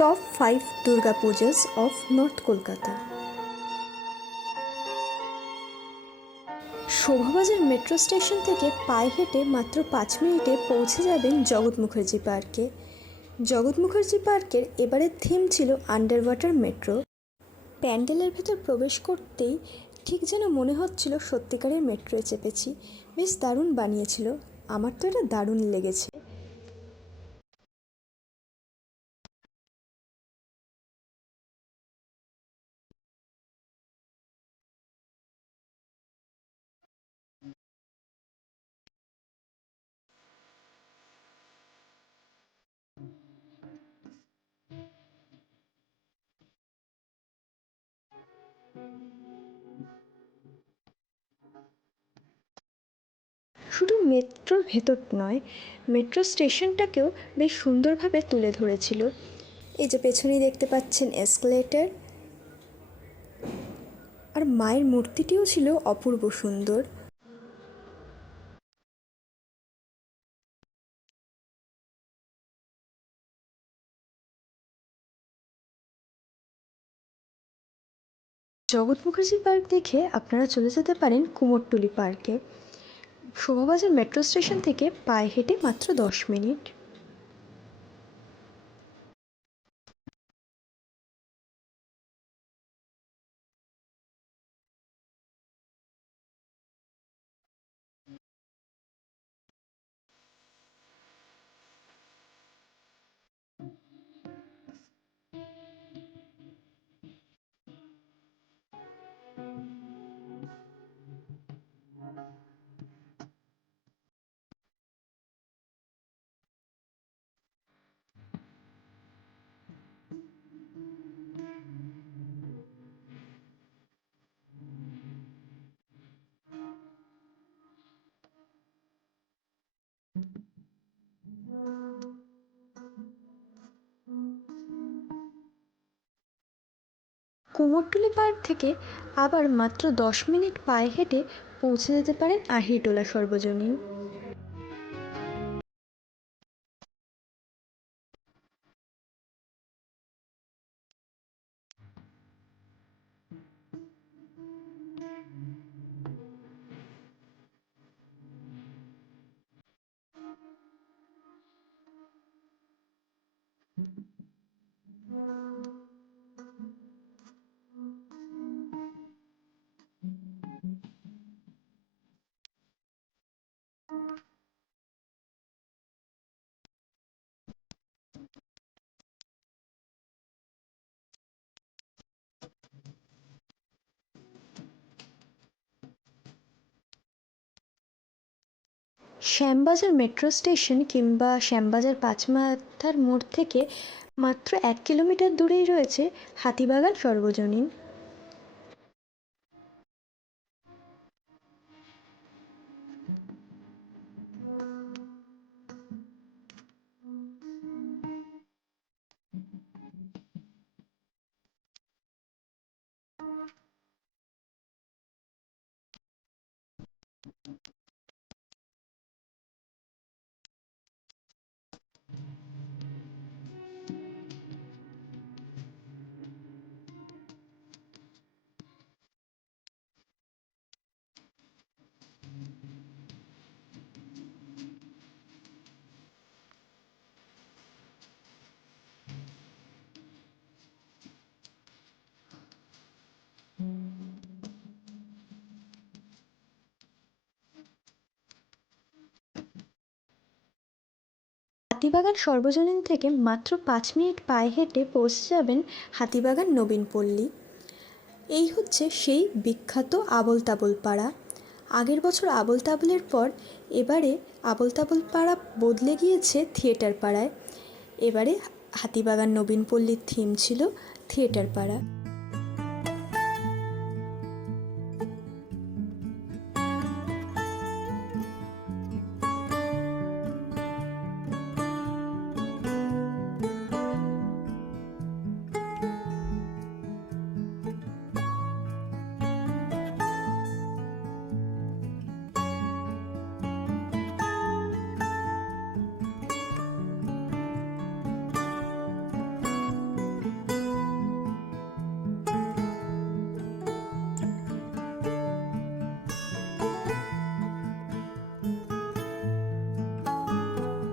Top 5 Durga Pujas of North Kolkata. Shobhabazar metro station থেকে পায়ে হেঁটে মাত্র 5 মিনিটে পৌঁছে যাবেন জগৎ মুখার্জি পার্কে। জগৎ মুখার্জি পার্কের এবারের থিম ছিল আন্ডার ওয়াটার মেট্রো। প্যান্ডেলের ভেতর প্রবেশ করতেই ঠিক যেন মনে হচ্ছিল সত্যিকারের মেট্রোয় চেপেছি। বেশ দারুণ বানিয়েছিল, আমার তো এটা দারুণ লেগেছে। শুধু মেট্রোর ভেতর নয়, মেট্রো স্টেশনটাকেও বেশ সুন্দরভাবে তুলে ধরেছিল। এই যে পেছনেই দেখতে পাচ্ছেন এসকেলেটর, আর মায়ের মূর্তিটিও ছিল অপূর্ব সুন্দর। জগৎ মুখার্জি পার্ক দেখে আপনারা চলে যেতে পারেন কুমোরটুলি পার্কে। শোভাবাজার মেট্রো স্টেশন থেকে পায়ে হেঁটে মাত্র 10 মিনিট। কুমোরটুলি পার্ক থেকে আবার মাত্র 10 মিনিট পায়ে হেঁটে পৌঁছে যেতে পারেন আহিরটোলা সর্বজনীন। শ্যামবাজার মেট্রো স্টেশন কিংবা শ্যামবাজার পাঁচমাথার মোড় থেকে মাত্র 1 কিলোমিটার দূরেই রয়েছে হাতিবাগান সর্বজনীন। হাতিবাগান সর্বজনীন থেকে মাত্র 5 মিনিট পায়ে হেঁটে পৌঁছে যাবেন হাতিবাগান নবীনপল্লী। এই হচ্ছে সেই বিখ্যাত আবোল তাবোল পাড়া। আগের বছর আবোল তাবোলের পর এবারে আবোল তাবোল পাড়া বদলে গিয়েছে থিয়েটার পাড়ায়। এবারে হাতিবাগান নবীনপল্লীর থিম ছিল থিয়েটার পাড়া।